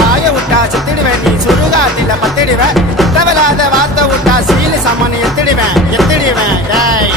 வாய விட்டா சித்திடுவேன் நீ சுடுகாட்டில பத்திடுவேன் தேவையில்லாத வார்த்தை விட்டா சீலு சமன் எத்திடுவேன் டேய்